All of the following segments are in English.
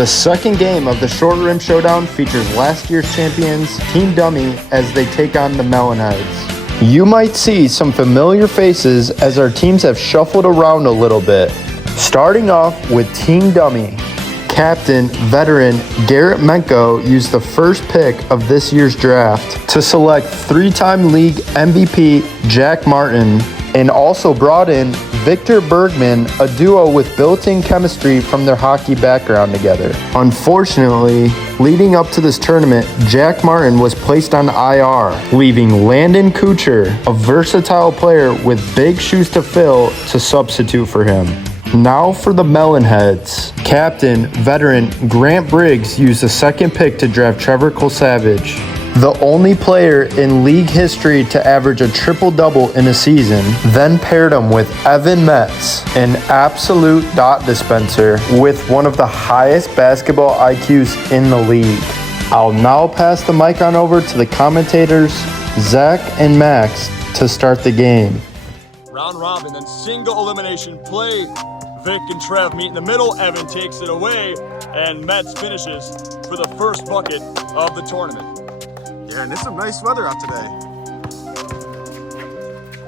The second game of the Short-Rim Showdown features last year's champions, Team Dummi, as they take on the Melon Head'ss. You might see some familiar faces as our teams have shuffled around a little bit. Starting off with Team Dummi. Captain, veteran Garrett Menko used the first pick of this year's draft to select three-time league MVP Jack Martin, and also brought in Victor Bergman, a duo with built-in chemistry from their hockey background together. Unfortunately, leading up to this tournament, Jack Martin was placed on IR, leaving Landon Couture, a versatile player with big shoes to fill, to substitute for him. Now for the Melon Head'ss. Captain, veteran Grant Briggs used the second pick to draft Trevor Kulsavage, the only player in league history to average a triple-double in a season, then paired him with Evan Metz, an absolute dot dispenser with one of the highest basketball IQs in the league. I'll now pass the mic on over to the commentators, Zach and Max, to start the game. Round robin, then single elimination play. Vic and Trev meet in the middle. Evan takes it away, and Metz finishes for the first bucket of the tournament. Yeah, and it's some nice weather out today.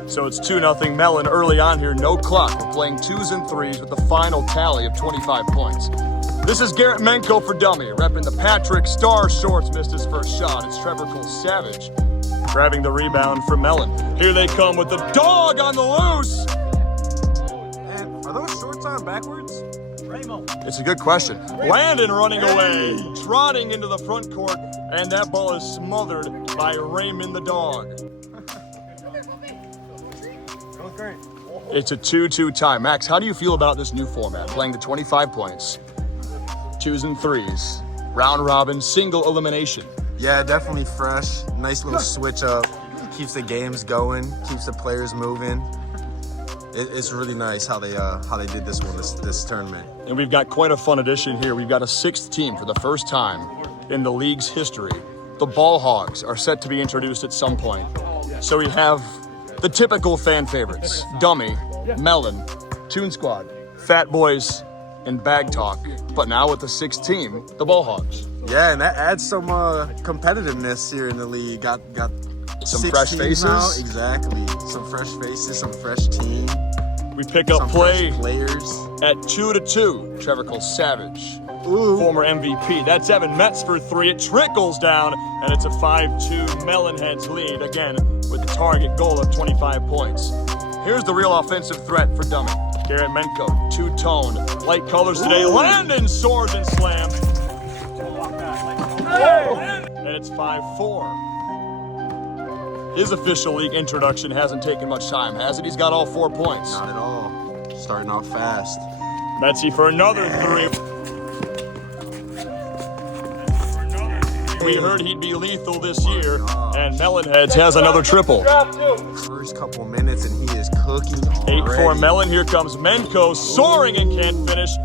So it's 2-0 Melon early on here, no clock. We're playing 2s and 3s with the final tally of 25 points. This is Garrett Menko for Dummi, repping the Patrick Star shorts, missed his first shot. It's Trevor Kulsavage grabbing the rebound for Melon. Here they come with the dog on the loose. And are those shorts on backwards? It's a good question. Landon running away, trotting into the front court, and that ball is smothered by Raymond the dog. That was great. It's a 2-2 tie. Max, how do you feel about this new format? Playing the 25 points, 2s and 3s, round robin, single elimination. Yeah, definitely fresh. Nice little switch up. Keeps the games going, keeps the players moving. It's really nice how they did this one, this tournament. And we've got quite a fun addition here. We've got a sixth team for the first time in the league's history. The Ball Hogs are set to be introduced at some point. So we have the typical fan favorites, Dummi, Melon, Toon Squad, Fat Boys, and Bag Talk. But now with the sixth team, the Ball Hogs. Yeah, and that adds some competitiveness here in the league. Got some fresh faces. Now. Exactly. Some fresh faces, some fresh team. We pick up play players at 2-2. Trevor Kulsavage, Ooh. former MVP. That's Evan Metz for 3. It trickles down, and it's a 5-2 Melon Head'ss lead, again, with the target goal of 25 points. Here's the real offensive threat for Dummi. Garrett Menko, two-tone, light colors today. Ooh. Landon soars and slams. And it's 5-4. His official league introduction hasn't taken much time, has it? He's got all 4 points. Not at all. Starting off fast. Metzy for another 3. We heard he'd be lethal this year, and Melon Head'ss has another triple. First couple minutes, and he is cooking already. 8-4 Melon. Here comes Menko, soaring and can't finish.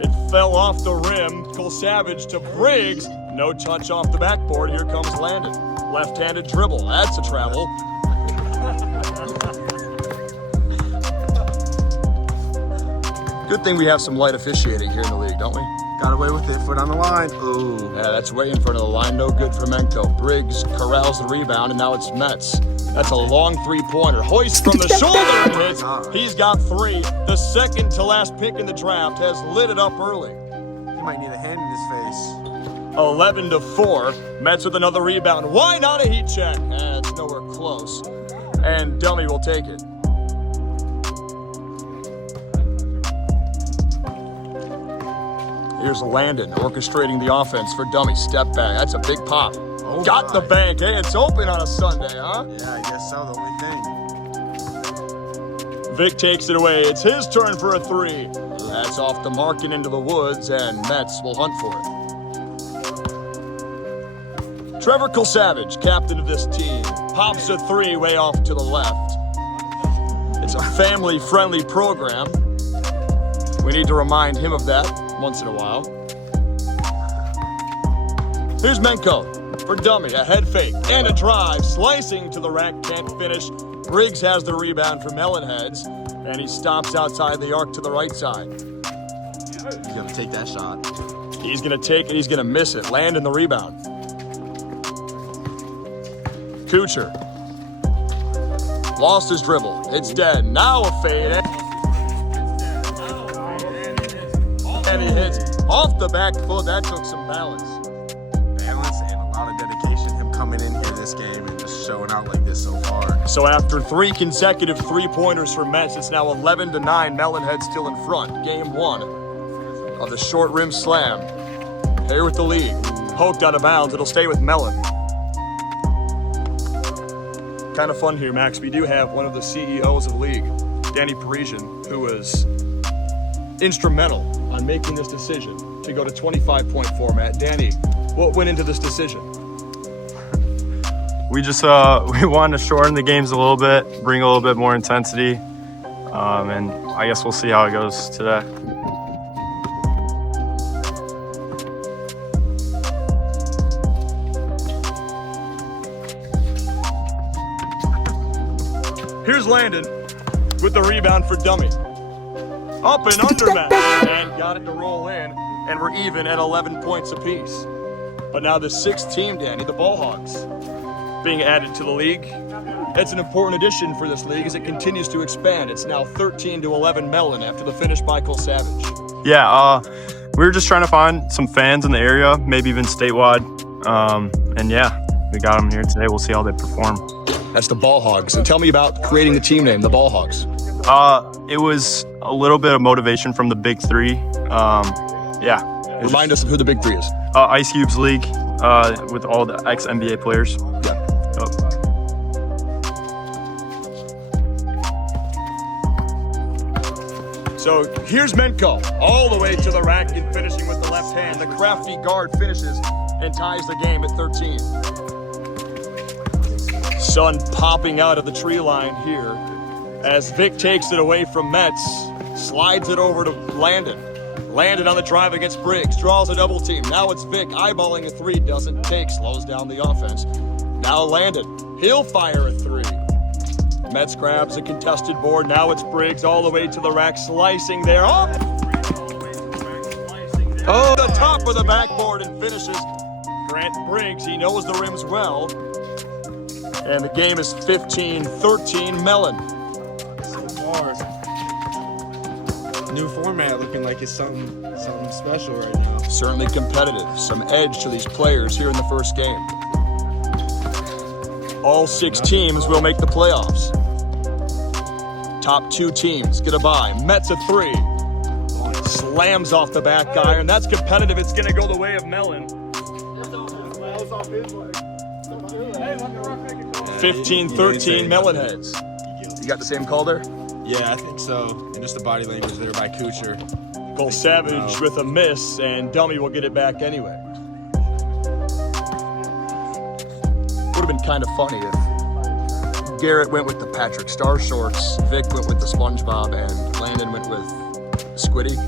It fell off the rim. Kulsavage to Briggs. No touch off the backboard. Here comes Landon. Left-handed dribble. That's a travel. Good thing we have some light officiating here in the league, don't we? Got away with it. Foot on the line. Ooh. Yeah, that's way in front of the line. No good for Menko. Briggs corrals the rebound, and now it's Metz. That's a long three-pointer. Hoist from the shoulder and hits. He's got 3. The second to last pick in the draft has lit it up early. He might need a hand in his face. 11-4. Metz with another rebound. Why not a heat check? It's nowhere close. And Dummi will take it. Here's Landon orchestrating the offense for Dummi. Step back. That's a big pop. Oh Got the bank. Hey, it's open on a Sunday, huh? Yeah, I guess so. The only thing. Vic takes it away. It's his turn for a 3. That's off the mark and into the woods, and Metz will hunt for it. Trevor Kulsavage, captain of this team, pops a 3 way off to the left. It's a family-friendly program. We need to remind him of that once in a while. Here's Menko for Dummi, a head fake and a drive, slicing to the rack, can't finish. Briggs has the rebound for Melon Head'ss, and he stops outside the arc to the right side. He's gonna take that shot. He's gonna take it, he's gonna miss it. Landon the rebound. Couture. Lost his dribble. It's dead. Now a fade. And he hits off the back foot. That took some balance. Balance and a lot of dedication. Him coming in here this game and just showing out like this so far. So after 3 consecutive three-pointers for Metz, it's now 11-9. Melon Head'ss still in front. Game 1 of the short rim slam. Here with the lead. Poked out of bounds. It'll stay with Melon. Kind of fun here, Max. We do have one of the CEOs of the league, Danny Parisian, who was instrumental on making this decision to go to 25-point format. Danny, what went into this decision? We just we wanted to shorten the games a little bit, bring a little bit more intensity, and I guess we'll see how it goes today. Here's Landon with the rebound for Dummi. Up and under Metz, and got it to roll in, and we're even at 11 points apiece. But now the 6th team, Danny, the Ball Hogs, being added to the league. It's an important addition for this league as it continues to expand. It's now 13-11 Melon after the finish by Kulsavage. Yeah, we were just trying to find some fans in the area, maybe even statewide, and yeah, we got them here today. We'll see how they perform. That's the Ball Hogs. And tell me about creating the team name, the Ball Hogs. It was a little bit of motivation from the Big Three. Yeah. Remind us of who the Big Three is. Ice Cube's league with all the ex-NBA players. Yeah. So here's Menko, all the way to the rack and finishing with the left hand. The crafty guard finishes and ties the game at 13. Sun popping out of the tree line here as Vic takes it away from Metz, slides it over to Landon. Landon on the drive against Briggs, draws a double team. Now it's Vic eyeballing a 3, doesn't take, slows down the offense. Now Landon, he'll fire a 3. Metz grabs a contested board. Now it's Briggs all the way to the rack, slicing there. Oh, the top of the backboard and finishes. Grant Briggs, he knows the rims well. And the game is 15-13 Melon. So far, new format looking like it's something special right now. Certainly competitive. Some edge to these players here in the first game. All 6 teams will make the playoffs. Top 2 teams get a bye. Metz a 3. Slams off the back iron. That's competitive. It's going to go the way of Melon. 15-13 Melon Head'ss. You got the same call there? Yeah, I think so. And just the body language there by Couture. Kulsavage with a miss, and Dummi will get it back anyway. Would have been kind of funny if Garrett went with the Patrick Star shorts, Vic went with the SpongeBob, and Landon went with Squiddy.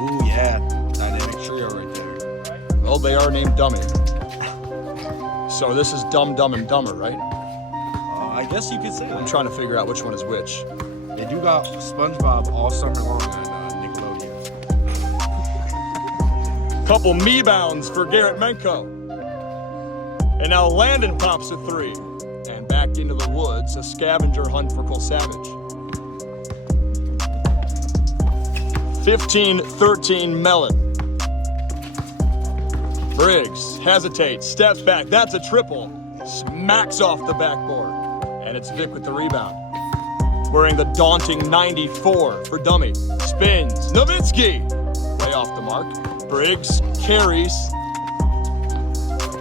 Ooh, yeah. Dynamic trio right there. Well, they are named Dummi. So this is Dumb, Dumb, and Dumber, right? I guess you could say that. I'm trying to figure out which one is which. They do got SpongeBob all summer long on Nickelodeon. Couple me-bounds for Garrett Menko. And now Landon pops a 3. And back into the woods, a scavenger hunt for Kulsavage. 15-13 Melon. Briggs hesitates, steps back. That's a triple. Smacks off the backboard. And it's Vic with the rebound. Wearing the daunting 94 for Dummi. Spins. Nowitzki. Way off the mark. Briggs carries.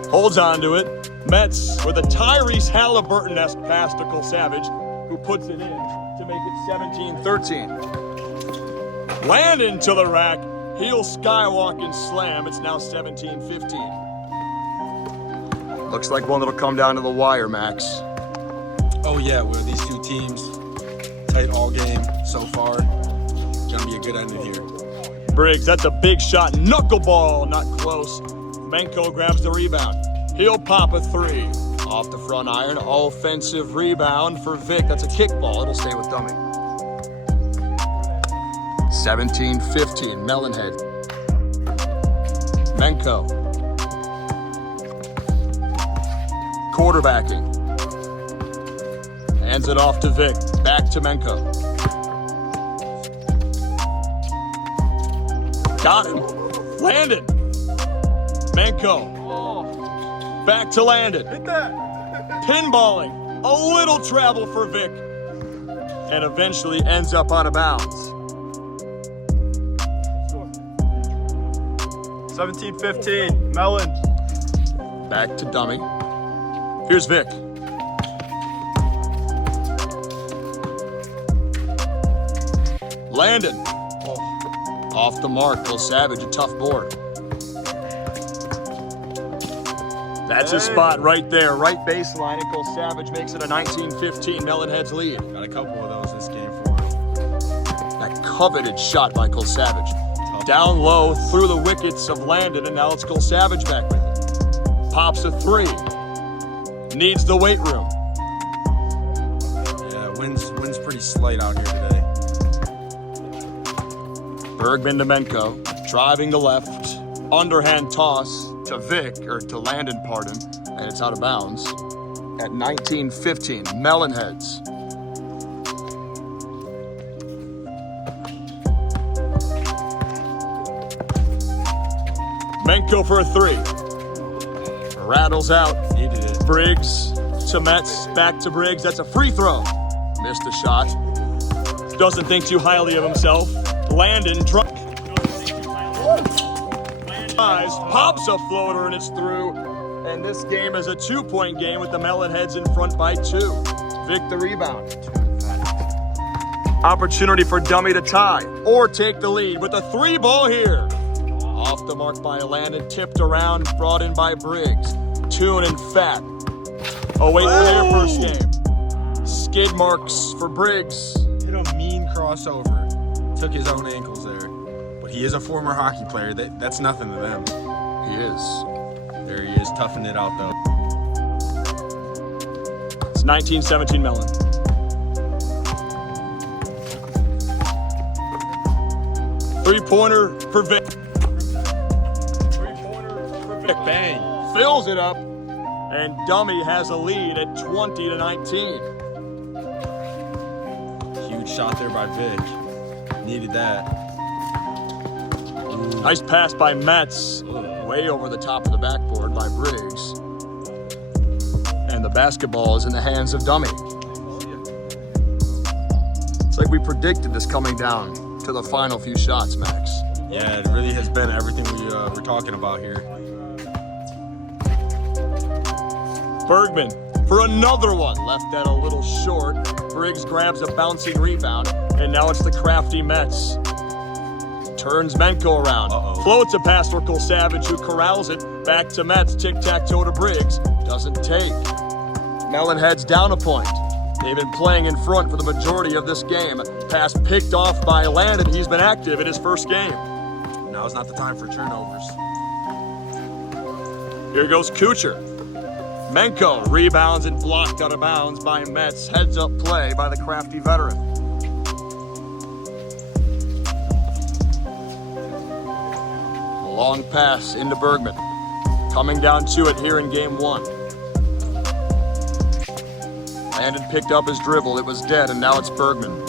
Holds on to it. Metz with a Tyrese Halliburton-esque pass to Kulsavage, who puts it in to make it 17-13. Landon to the rack. Heel skywalk and slam. It's now 17-15. Looks like one that'll come down to the wire, Max. Oh yeah, where these 2 teams, tight all game so far. Gonna be a good ending here. Briggs, that's a big shot. Knuckleball, not close. Menko grabs the rebound. He'll pop a 3. Off the front iron, offensive rebound for Vic. That's a kickball. It'll stay with Dummi. 17-15, Melon Head'ss. Menko. Quarterbacking. Hands it off to Vic. Back to Menko. Got him. Landon. Menko. Back to Landon. Hit that. Pinballing. A little travel for Vic. And eventually ends up out of bounds. 17-15. Melon. Back to Dummi. Here's Vic. Landon. Off the mark. Kulsavage, a tough board. That's his spot right there, right baseline, and Kulsavage makes it a 19-15 Melon Head'ss lead. Got a couple of those this game for him. That coveted shot by Kulsavage. Down low, through the wickets of Landon, and now it's Kulsavage back with it. Pops a three. Needs the weight room. Yeah, wind's pretty slight out here today. Bergman to Menko, driving to left. Underhand toss to Vic, or to Landon, pardon, and it's out of bounds at 19-15, Melon Head'ss. Menko for a three. Rattles out. Needed it. Briggs to Metz, back to Briggs. That's a free throw. Missed a shot. Doesn't think too highly of himself. Landon pops a floater and it's through. And this game is a 2-point game with the Melon Head'ss in front by 2. Vic the rebound. Opportunity for Dummi to tie or take the lead with a 3-ball here. Off the mark by Landon, tipped around, brought in by Briggs. Tune and Fat away for their first game. Skid marks for Briggs. Hit a mean crossover. Took his own ankles there. But he is a former hockey player. That's nothing to them. He is. There he is, toughing it out though. It's 19-17 Melon. Three-pointer for Vic. Vic Bang. fills it up, and Dummi has a lead at 20-19. Huge shot there by Vic. Needed that. Ooh. Nice pass by Metz, way over the top of the backboard by Briggs. And the basketball is in the hands of Dummi. It's like we predicted this coming down to the final few shots, Max. Yeah, it really has been everything we're talking about here. Bergman for another one, left that a little short. Briggs grabs a bouncing rebound, and now it's the crafty Metz. Turns Menko around, floats a pass for Kulsavage, who corrals it. Back to Metz, tic-tac-toe to Briggs, doesn't take. Melon Head'ss down a point. They've been playing in front for the majority of this game. Pass picked off by Landon. He's been active in his first game. Now's not the time for turnovers. Here goes Couture. Menko rebounds and blocked out of bounds by Metz. Heads up play by the crafty veteran. A long pass into Bergman. Coming down to it here in game 1. Landon picked up his dribble. It was dead, and now it's Bergman.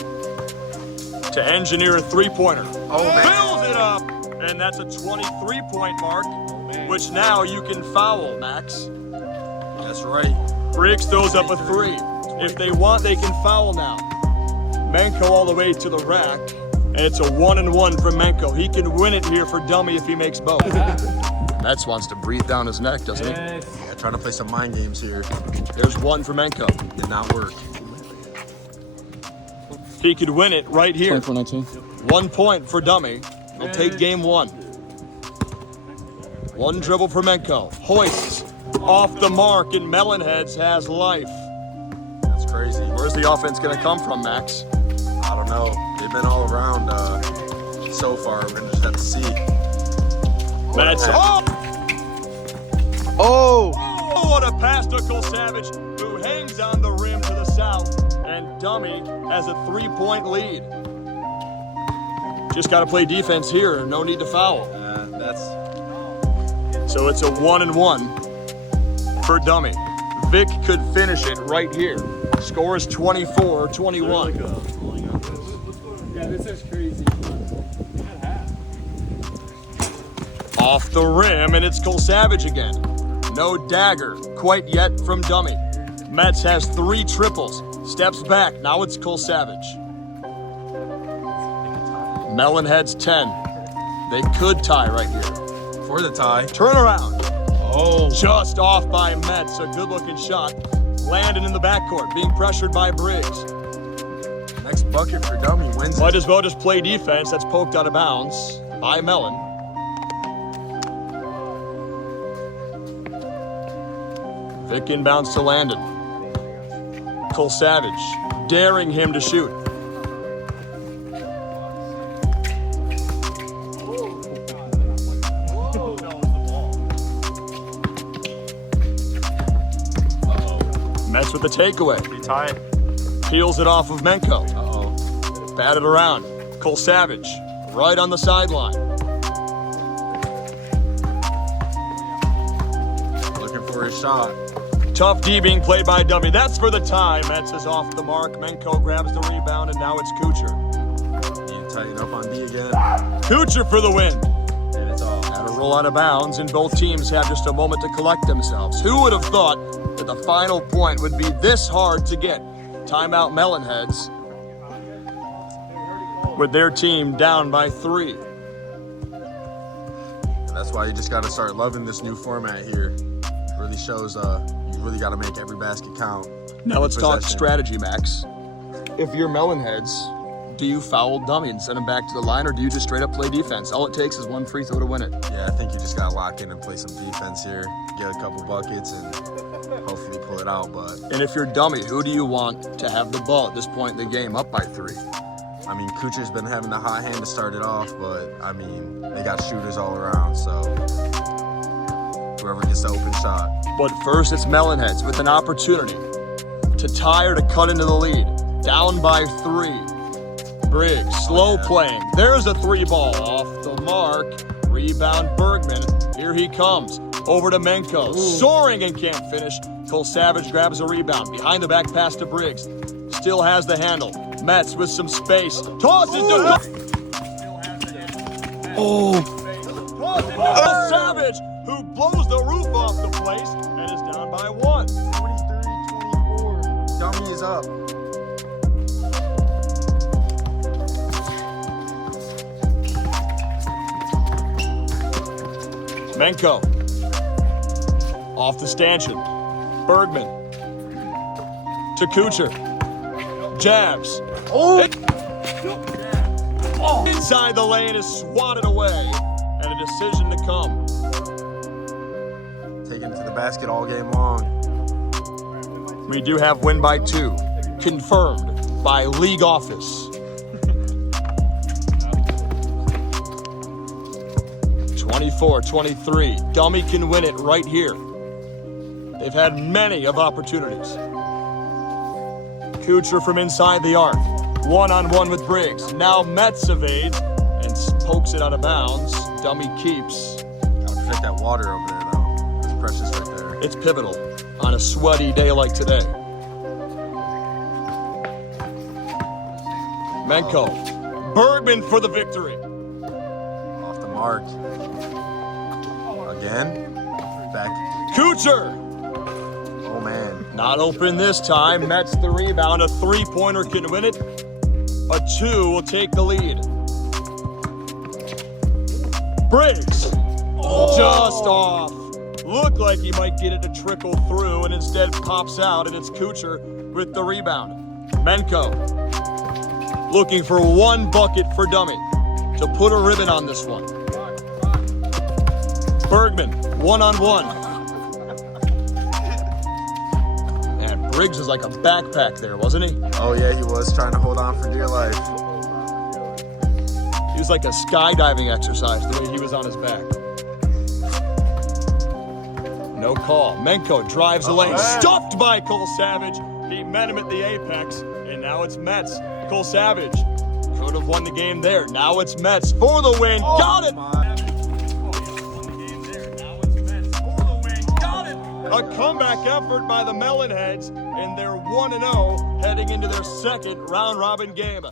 To engineer a three-pointer. Oh, man. Fills it up! And that's a 23-point mark, which now you can foul, Max. That's right. Briggs throws up a three. If they want, they can foul now. Menko all the way to the rack. And it's a 1-and-1 for Menko. He can win it here for Dummi if he makes both. Metz wants to breathe down his neck, doesn't he? Yeah, trying to play some mind games here. There's one for Menko. Did not work. He could win it right here. 24-19. 1 point for Dummi. He'll take game 1. One dribble for Menko. Hoists off the mark, and Melon Head'ss has life. That's crazy. Where's the offense going to come from, Max? I don't know. They've been all around so far. We're going to just have to see. Metz. Oh, what a pass to Kulsavage, who hangs on the rim to the south, and Dummi has a 3-point lead. Just got to play defense here. No need to foul. So it's a 1-1 for Dummi. Vic could finish it right here. Score is 24-21. Yeah, this is crazy. Off the rim, and it's Kulsavage again. No dagger quite yet from Dummi. Metz has 3 triples. Steps back. Now it's Kulsavage. Melon Head'ss 10. They could tie right here. For the tie. Turn around. Oh. Just off by Metz. A good-looking shot. Landon in the backcourt, being pressured by Briggs. Next bucket for Dummi wins Might it. as well just play defense. That's poked out of bounds by Melon. Vic inbounds to Landon. Kulsavage daring him to shoot. Metz with the takeaway. Be tight. Peels it off of Menko. Uh-oh. Batted around. Kulsavage right on the sideline. Looking for his shot. Tough D being played by Dummi. That's for the tie. Metz is off the mark. Menko grabs the rebound, and now it's Couture. Need to tighten up on D again. Couture for the win. And it's all. Had a roll out of bounds, and both teams have just a moment to collect themselves. Who would have thought that the final point would be this hard to get? Timeout Melon Head'ss with their team down by 3. And that's why you just got to start loving this new format here. It really shows you really got to make every basket count. Now let's talk Possession. strategy, Max. If you're Melon Head'ss, do you foul Dummi and send him back to the line, or do you just straight up play defense? All it takes is one free throw to win it. Yeah, I think you just got to lock in and play some defense here, get a couple buckets, and hopefully pull it out. But And if you're Dummi, who do you want to have the ball at this point in the game, up by 3? I mean, Couture's been having the hot hand to start it off, but I mean, they got shooters all around, so whoever gets the open shot. But first, it's Melon Head'ss with an opportunity to tie or to cut into the lead. Down by 3. Briggs, slow playing. There's a 3 ball off the mark. Rebound Bergman. Here he comes. Over to Menko. Soaring and can't finish. Kulsavage grabs a rebound. Behind the back pass to Briggs. Still has the handle. Metz with some space. Tosses to Kulsavage, who blows the roof off the place and is down by 1. 23-24. Dummi is up. Menko. Off the stanchion. Bergman. To Couture. Jabs. Inside the lane is swatted away. And a decision to come. Taking it to the basket all game long. We do have win by 2. Confirmed by league office. 24-23. Dummi can win it right here. They've had many of opportunities. Couture from inside the arc. 1-on-1 with Briggs. Now Metz evades and pokes it out of bounds. Dummi keeps. Gotta protect that water over there, though. It's precious right there. It's pivotal on a sweaty day like today. Menko. Bergman for the victory. Off the mark. Again. Back. Couture. Oh, man. Not open this time. Metz the rebound. A 3-pointer can win it. A 2 will take the lead. Briggs. Just off. Looked like he might get it to trickle through and instead pops out, and it's Couture with the rebound. Menko looking for 1 bucket for Dummi to put a ribbon on this one. Bergman, 1-on-1. And Briggs was like a backpack there, wasn't he? Oh, yeah, he was trying to hold on for dear life. He was like a skydiving exercise the way he was on his back. No call. Menko drives the lane. Stuffed by Kulsavage. He met him at the apex, and now it's Metz. Kulsavage could have won the game there. Now it's Metz for the win. Got it! A comeback effort by the Melon Head'ss, and they're 1-0 heading into their second round-robin game.